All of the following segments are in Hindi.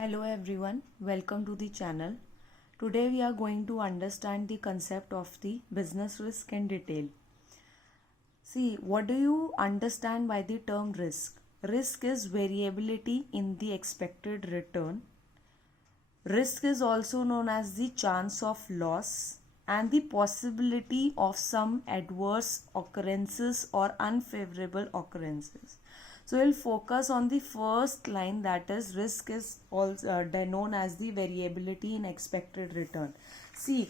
Hello everyone, welcome to the channel. Today we are going to understand the concept of the business risk in detail. See, what do you understand by the term risk? Risk is variability in the expected return. Risk is also known as the chance of loss and the possibility of some adverse occurrences or unfavorable occurrences. So we'll focus on the first line, that is risk is also known as the variability in expected return. See,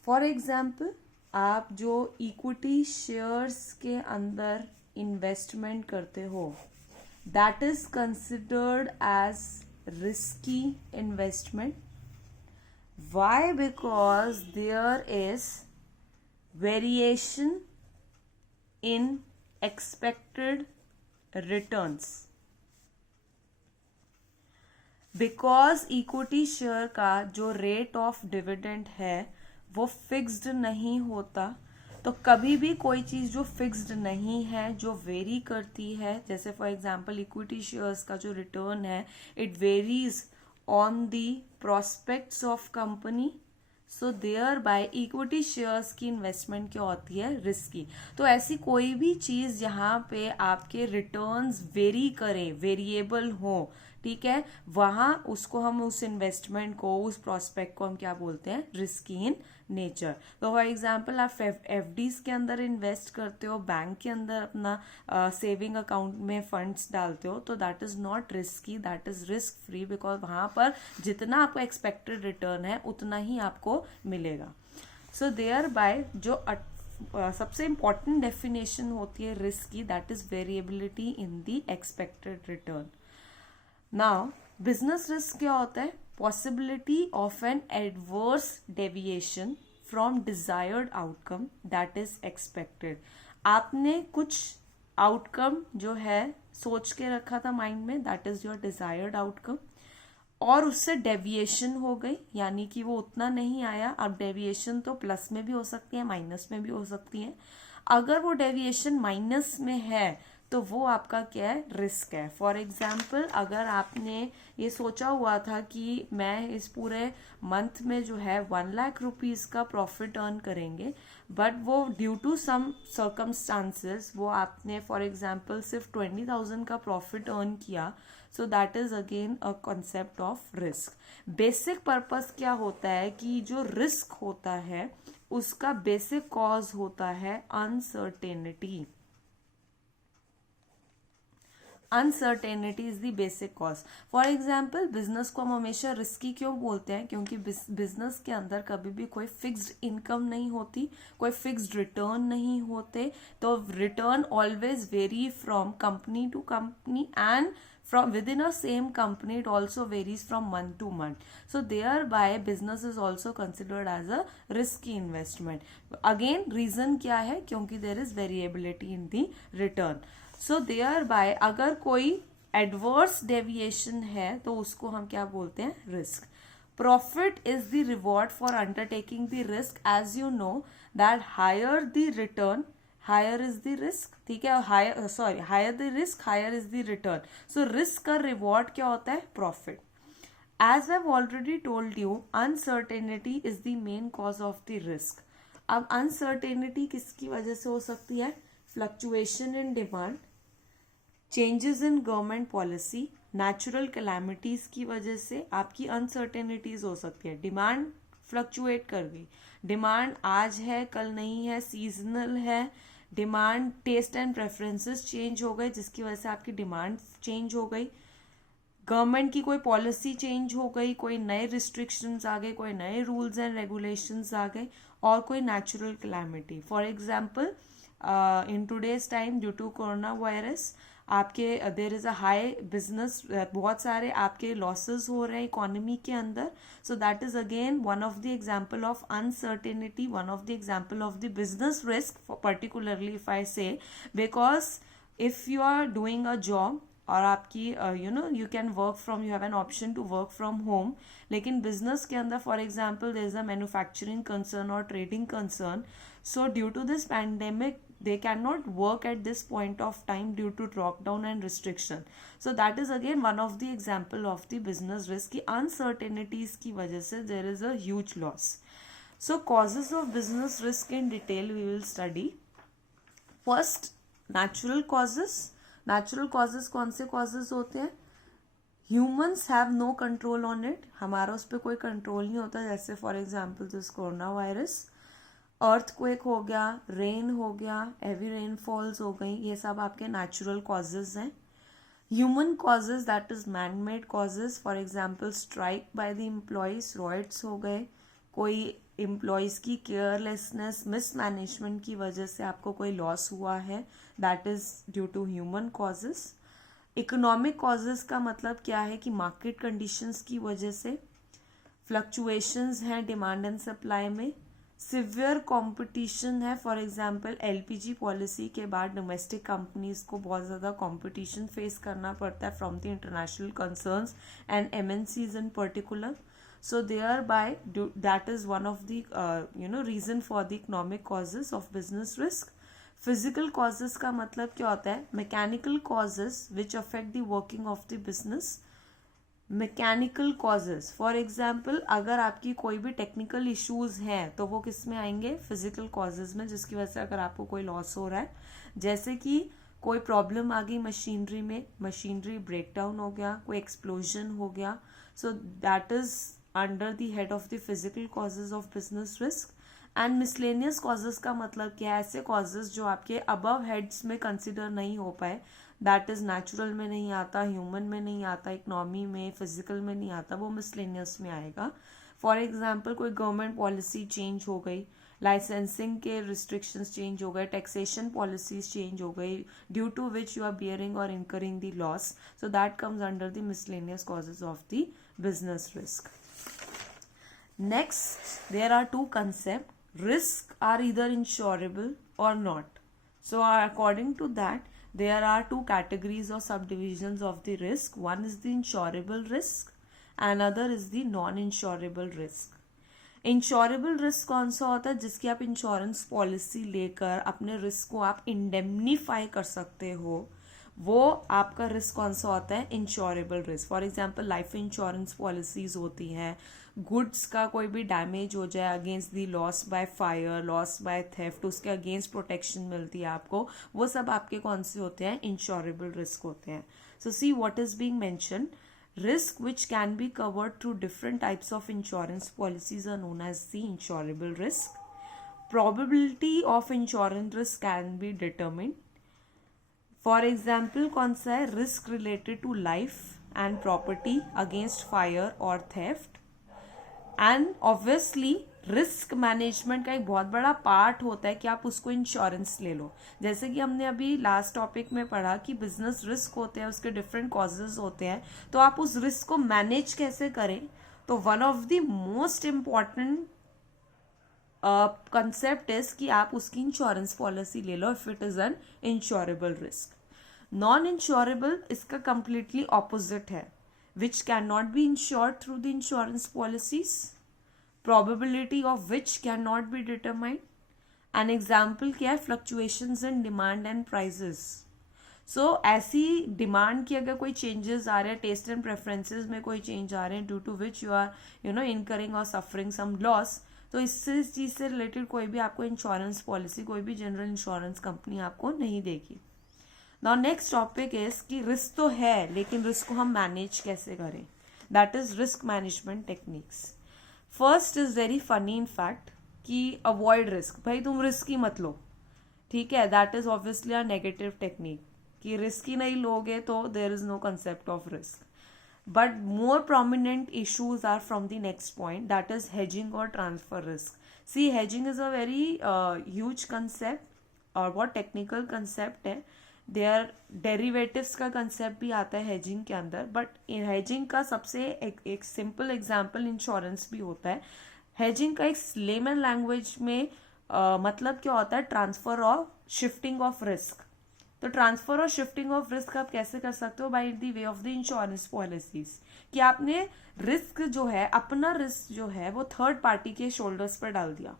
for example, आप जो इक्विटी शेयर्स के अंदर इन्वेस्टमेंट करते हो, that is considered as risky investment. Why? Because there is variation in expected returns. Because equity share का जो रेट ऑफ डिविडेंड है वो फिक्स्ड नहीं होता, तो कभी भी कोई चीज़ जो फिक्स्ड नहीं है, जो वेरी करती है, जैसे फॉर एग्जांपल इक्विटी शेयर्स का जो रिटर्न है it varies on the prospects of company, so thereby equity shares की इन्वेस्टमेंट क्या होती है, रिस्की. तो ऐसी कोई भी चीज़ जहाँ पे आपके रिटर्न्स वेरी करें, वेरिएबल हो, ठीक है, वहाँ उसको हम उस इन्वेस्टमेंट को, उस प्रोस्पेक्ट को हम क्या बोलते हैं, रिस्की इन नेचर. तो फॉर एग्जांपल आप एफडीज के अंदर इन्वेस्ट करते हो, बैंक के अंदर अपना सेविंग अकाउंट में फंड्स डालते हो, तो that is not risky, that is risk free, because वहाँ पर जितना आपका एक्सपेक्टेड रिटर्न है उतना ही आपको मिलेगा. सो देयर बाय जो सबसे इंपॉर्टेंट डेफिनेशन होती है रिस्क की, that is variability in the expected return. Now business risk क्या होता है? Possibility of an adverse deviation from desired outcome that is expected. आपने कुछ आउटकम जो है सोच के रखा था माइंड में, that is your desired outcome, और उससे डेविएशन हो गई, यानी कि वो उतना नहीं आया. अब डेविएशन तो प्लस में भी हो सकती है, माइनस में भी हो सकती है. अगर वो डेविएशन माइनस में है तो वो आपका क्या है, रिस्क है. फॉर एग्जाम्पल, अगर आपने ये सोचा हुआ था कि मैं इस पूरे मंथ में जो है 1,00,000 रुपीज का प्रॉफिट अर्न करेंगे, बट वो ड्यू टू सम सर्कमस्टांसेस वो आपने फॉर एग्जाम्पल सिर्फ 20,000 का प्रॉफिट अर्न किया, सो that is again a concept of risk. Basic purpose क्या होता है कि जो रिस्क होता है उसका बेसिक कॉज होता है uncertainty. Uncertainty is the basic cause. For example, business को हम हमेशा रिस्की क्यों बोलते हैं? क्योंकि बिजनेस के अंदर कभी भी कोई फिक्स्ड इनकम नहीं होती, कोई फिक्स्ड रिटर्न नहीं होते. तो return always vary from company to company and from within a same company it also varies from month to month. So thereby business is also considered as a risky investment. Again reason क्या है? क्योंकि there is variability in the return. So thereby अगर कोई adverse deviation है तो उसको हम क्या बोलते हैं, risk. Profit is the reward for undertaking the risk. As you know that higher the return, higher is the risk, ठीक है, higher the risk, higher is the return. So risk का रिवॉर्ड क्या होता है, profit. As I have already told you, uncertainty is the main cause of the risk. अब अनसर्टेनिटी किसकी वजह से हो सकती है? Fluctuation in demand, changes in government policy, natural calamities की वजह से आपकी अनसर्टेनिटीज हो सकती है. डिमांड फ्लक्चुएट कर गई, डिमांड आज है कल नहीं है, सीजनल है. Demand, taste and preferences change हो गए जिसकी वजह से आपकी डिमांड चेंज हो गई. गवर्नमेंट की कोई पॉलिसी चेंज हो गई, कोई नए रिस्ट्रिक्शंस आ गए, कोई नए रूल्स एंड रेगुलेशंस आ गए, और कोई natural calamity. For example, in today's time due to corona virus आपके there is a high business, बहुत सारे आपके लॉसेस हो रहे हैं इकोनॉमी के अंदर. So that is again one of the example of uncertainty, one of the example of the business risk, particularly if I say, because if you are doing a job और आपकी you can work from, you have an option to work from home, लेकिन बिजनेस के अंदर for example there is a manufacturing concern और trading concern. So due to this pandemic they cannot work at this point of time due to lockdown and restriction. So that is again one of the example of the business risk की uncertainties की वजह से there is a huge loss. So causes of business risk in detail we will study. First, natural causes. Natural causes कौन से causes होते हैं? Humans have no control on it, हमारा उस पर कोई कंट्रोल नहीं होता. जैसे for example this corona virus, earthquake हो गया, रेन हो गया, हेवी रेनफॉल्स हो गई, ये सब आपके नेचुरल कॉजेज हैं. Human causes that is man made causes, for example strike by the employees, riots हो गए, कोई एम्प्लॉयज की केयरलेसनेस मिसमैनेजमेंट की वजह से आपको कोई लॉस हुआ है, that is due to human causes. Economic causes का मतलब क्या है कि मार्केट कंडीशंस की वजह से, फ्लक्चुएशंस हैं डिमांड एंड सप्लाई में, सिवियर कंपटीशन है. फॉर एग्जांपल एलपीजी पॉलिसी के बाद डोमेस्टिक कंपनीज को बहुत ज़्यादा कंपटीशन फेस करना पड़ता है from the international concerns and MNCs in particular. So thereby that is one of the reason for the economic causes of business risk. Physical causes का मतलब क्या होता है? Mechanical causes which affect the working of the business. Mechanical causes for example अगर आपकी कोई भी टेक्निकल इश्यूज हैं तो वो किस में आएंगे? फिजिकल कॉजेज में, जिसकी वजह से अगर आपको कोई लॉस हो रहा है, जैसे कि कोई प्रॉब्लम आ गई मशीनरी में, मशीनरी ब्रेक डाउन हो गया, कोई एक्सप्लोजन हो गया, सो that is under the head of the physical causes of business risk. And miscellaneous causes का मतलब क्या है? ऐसे कॉजेज जो आपके अबव हेड्स में कंसिडर नहीं हो पाए, दैट इज नेचुरल में नहीं आता, ह्यूमन में नहीं आता, इकोनॉमी में, फिजिकल में नहीं आता, वो मिसलेनियस में आएगा. फॉर एग्जाम्पल कोई गवर्नमेंट पॉलिसी चेंज हो गई, लाइसेंसिंग के रिस्ट्रिक्शंस चेंज हो गए, टैक्सेशन पॉलिसीज चेंज हो गई, due to which you are bearing और incurring the loss, so that comes under the miscellaneous causes of the business risk. Next, there are two concepts. Risk are either insurable or not. So according to that, there are two categories or subdivisions of the risk. One is the insurable risk, another is the non-insurable risk. Insurable risk कौन सा होता है? जिसकी आप इंश्योरेंस पॉलिसी लेकर अपने रिस्क को आप इंडेमनीफाई कर सकते हो, वो आपका रिस्क कौन सा होता है? Insurable risk. For example life insurance policies होती हैं, गुड्स का कोई भी डैमेज हो जाए against the loss by fire, loss by theft, उसके अगेंस्ट प्रोटेक्शन मिलती है आपको, वो सब आपके कौन से होते हैं? इंश्योरेबल रिस्क होते हैं. So see what is being mention. Risk which can be covered through different types of insurance policies are known as the insurable risk. Probability of insurance risk can be determined. For example, कौन सा है? Risk related to life and property against fire or theft. And obviously risk management का एक बहुत बड़ा पार्ट होता है कि आप उसको इंश्योरेंस ले लो. जैसे कि हमने अभी लास्ट टॉपिक में पढ़ा कि बिजनेस रिस्क होते हैं, उसके डिफरेंट कॉजेज होते हैं, तो आप उस रिस्क को मैनेज कैसे करें? तो one of the most important concept is कि आप उसकी इंश्योरेंस पॉलिसी ले लो if it is an insurable risk. Non insurable इसका कंप्लीटली ऑपोजिट है, which can not be insured through the insurance policies, probability of which cannot be determined. An example क्या है? fluctuations in demand and prices. So ऐसी डिमांड की अगर कोई चेंजेस आ रहे हैं, टेस्ट एंड प्रेफरेंसेस में कोई चेंज आ रहे हैं, due to which you are incurring और सफरिंग सम लॉस, तो इससे इस चीज से रिलेटेड कोई भी आपको इंश्योरेंस पॉलिसी, कोई भी जनरल इंश्योरेंस कंपनी आपको नहीं देगी. नाउ नेक्स्ट टॉपिक इज कि रिस्क तो है लेकिन रिस्क को हम मैनेज कैसे करें, that is risk management techniques. First is very funny in fact कि अवॉइड रिस्क. भाई तुम रिस्क ही मत लो, ठीक है, that is obviously a negative technique कि रिस्क ही नहीं लोगे तो there is no concept of risk. But more prominent issues are from the next point, that is hedging और transfer risk. See hedging is a very huge concept और बहुत टेक्निकल कंसेप्ट है. देयर डेरिवेटिव्स का कंसेप्ट भी आता है हेजिंग के अंदर, बट हेजिंग का सबसे एक सिंपल एग्जांपल इंश्योरेंस भी होता है. हेजिंग का एक लेमन लैंग्वेज में मतलब क्या होता है? ट्रांसफर और शिफ्टिंग ऑफ रिस्क. तो ट्रांसफर और शिफ्टिंग ऑफ रिस्क आप कैसे कर सकते हो? By the way of the insurance policies, कि आपने रिस्क जो है, अपना रिस्क जो है वो थर्ड पार्टी के शोल्डर्स पर डाल दिया.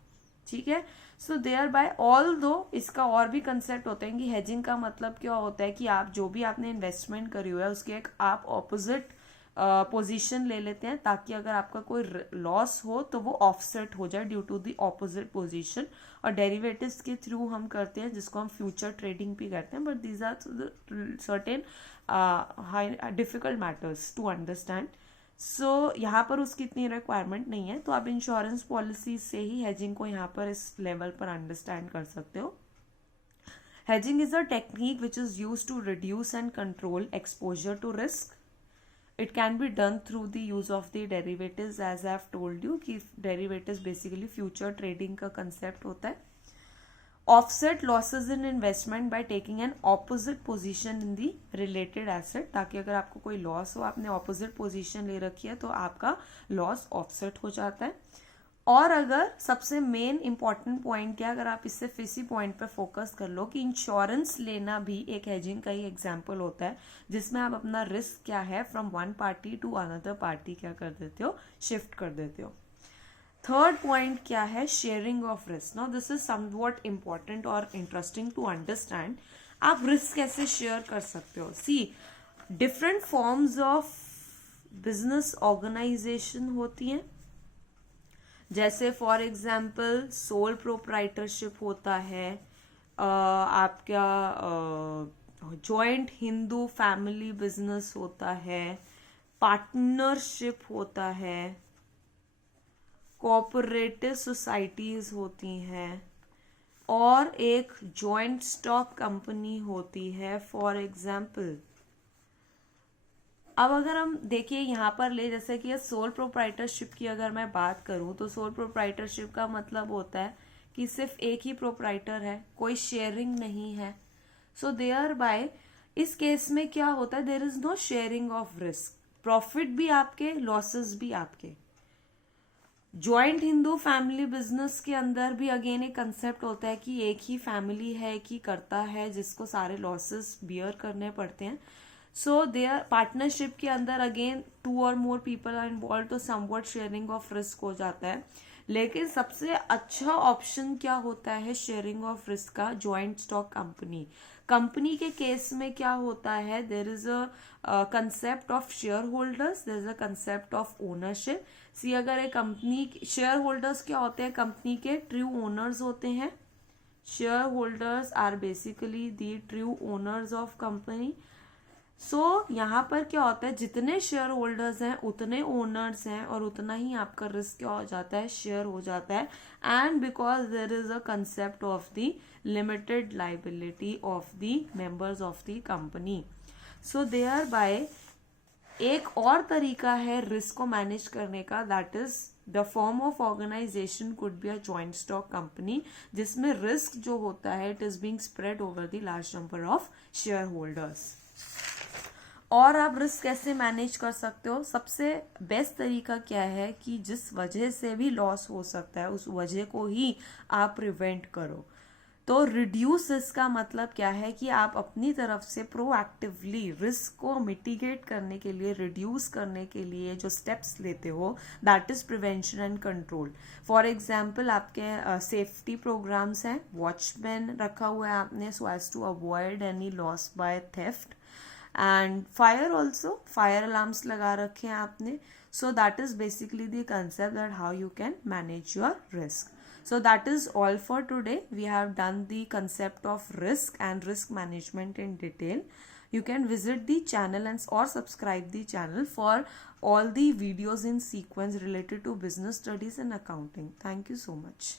ठीक है। सो देयर बाय ऑल दो इसका और भी कंसेप्ट होता है कि हेजिंग का मतलब क्या होता है कि आप जो भी आपने इन्वेस्टमेंट करी हुआ है उसके एक आप ऑपोजिट पोजीशन ले लेते हैं, ताकि अगर आपका कोई लॉस हो तो वो ऑफसेट हो जाए due to the opposite position. और डेरिवेटिव्स के थ्रू हम करते हैं, जिसको हम फ्यूचर ट्रेडिंग भी करते हैं, but these are certain difficult matters to understand. So यहाँ पर उसकी इतनी रिक्वायरमेंट नहीं है, तो आप इंश्योरेंस पॉलिसी से ही हेजिंग को यहाँ पर इस लेवल पर अंडरस्टैंड कर सकते हो। Hedging is a technique which is use to reduce and control exposure to risk. It can be done through the use of the derivatives, as I have told you कि derivatives basically future trading का concept होता है. Offset losses in investment by taking an opposite position in the related asset, ताकि अगर आपको कोई loss हो, आपने opposite position ले रखी है, तो आपका loss offset हो जाता है. और अगर सबसे मेन इंपॉर्टेंट पॉइंट क्या, अगर आप इससे इसी पॉइंट पे फोकस कर लो कि इंश्योरेंस लेना भी एक हेजिंग का ही एग्जाम्पल होता है, जिसमें आप अपना रिस्क क्या है from one party to another party क्या कर देते हो, शिफ्ट कर देते हो. थर्ड पॉइंट क्या है, sharing of risk. Now this is somewhat important और इंटरेस्टिंग टू अंडरस्टैंड. आप रिस्क कैसे शेयर कर सकते हो. See, different forms of business organization होती हैं. जैसे फॉर एग्जाम्पल सोल प्रोप्राइटरशिप होता है, आपका जॉइंट हिंदू फैमिली बिजनेस होता है, पार्टनरशिप होता है, कोऑपरेटिव सोसाइटीज होती हैं, और एक जॉइंट स्टॉक कंपनी होती है फॉर एग्जाम्पल. अब अगर हम देखिए यहाँ पर ले, जैसे कि सोल प्रोप्राइटरशिप की अगर मैं बात करूँ, तो सोल प्रोप्राइटरशिप का मतलब होता है कि सिर्फ एक ही प्रोप्राइटर है, कोई शेयरिंग नहीं है. सो देयर बाय इस केस में क्या होता है, there is no sharing of risk. Profit भी आपके, लॉसेस भी आपके. ज्वाइंट हिंदू फैमिली बिजनेस के अंदर भी अगेन एक कंसेप्ट होता है कि एक ही फैमिली है, एक ही करता है, जिसको सारे लॉसेस बियर करने पड़ते हैं. सो देयर पार्टनरशिप के अंदर अगेन 2 और मोर पीपल आर इन्वॉल्व, तो समवॉट शेयरिंग ऑफ रिस्क हो जाता है. लेकिन सबसे अच्छा ऑप्शन क्या होता है शेयरिंग ऑफ रिस्क का, ज्वाइंट स्टॉक कंपनी. कंपनी के केस में क्या होता है, there is a concept of shareholders, there is a concept of ownership. See, अगर एक कंपनी, शेयर होल्डर्स क्या होते हैं, कंपनी के ट्रू ओनर्स होते हैं. Shareholders are basically the true owners of company. So यहाँ पर क्या होता है, जितने शेयर होल्डर्स हैं उतने ओनर्स हैं, और उतना ही आपका रिस्क क्या हो जाता है, शेयर हो जाता है. And because there is a concept of the limited liability of the members of the company. So thereby एक और तरीका है रिस्क को मैनेज करने का, that is the form of organisation could be a joint stock company, जिसमें रिस्क जो होता है it is being spread over the large number of shareholders. और आप रिस्क कैसे मैनेज कर सकते हो, सबसे बेस्ट तरीका क्या है कि जिस वजह से भी लॉस हो सकता है उस वजह को ही आप प्रिवेंट करो. तो रिड्यूस रिस्क का मतलब क्या है कि आप अपनी तरफ से प्रोएक्टिवली रिस्क को मिटिगेट करने के लिए, रिड्यूस करने के लिए जो स्टेप्स लेते हो, that is prevention and control. For example आपके सेफ्टी प्रोग्राम्स हैं, वॉचमैन रखा हुआ है आपने so as to avoid any loss by theft. And fire also, fire alarms लगा रखे हैं आपने. So that is basically the concept that how you can manage your risk. So that is all for today. We have done the concept of risk and risk management in detail. You can visit the channel and or subscribe the channel for all the videos in sequence related to business studies and accounting. Thank you so much.